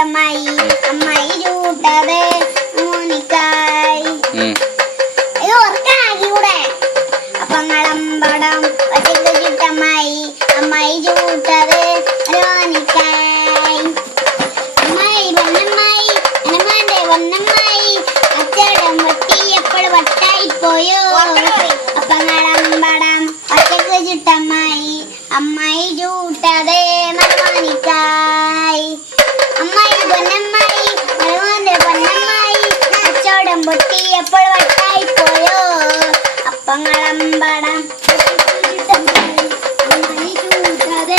ചുട്ടമ്മായി അമ്മായി ചൂട്ടത് മോനിക്കായി ഇത് ഓർക്കാനാക്കി കൂടെ അപ്പങ്ങളമ്പടം ഒറ്റക്ക് ചുട്ടമ്മായി അമ്മായി ചൂട്ടത് മോനിക്കായി അമ്മായി പൊന്നമ്മായി ഹനുമാന്റെ പൊന്നമ്മായി അച്ചടം വെട്ടിയപ്പോൾ വട്ടായി പോയോ അപ്പങ്ങളമ്പടം ഒറ്റക്ക് ചുട്ടമ്മായി അമ്മായി ചൂട്ടത് മോനിക്കായി അമ്മായി പൊന്നമ്മായി ഹനുമാന്റെ പൊന്നമ്മായി അച്ചോടം പൊട്ടിയപ്പോൾ വട്ടായി പോയോ അപ്പങ്ങളമ്പടം അമ്മായി ചൂട്ടത്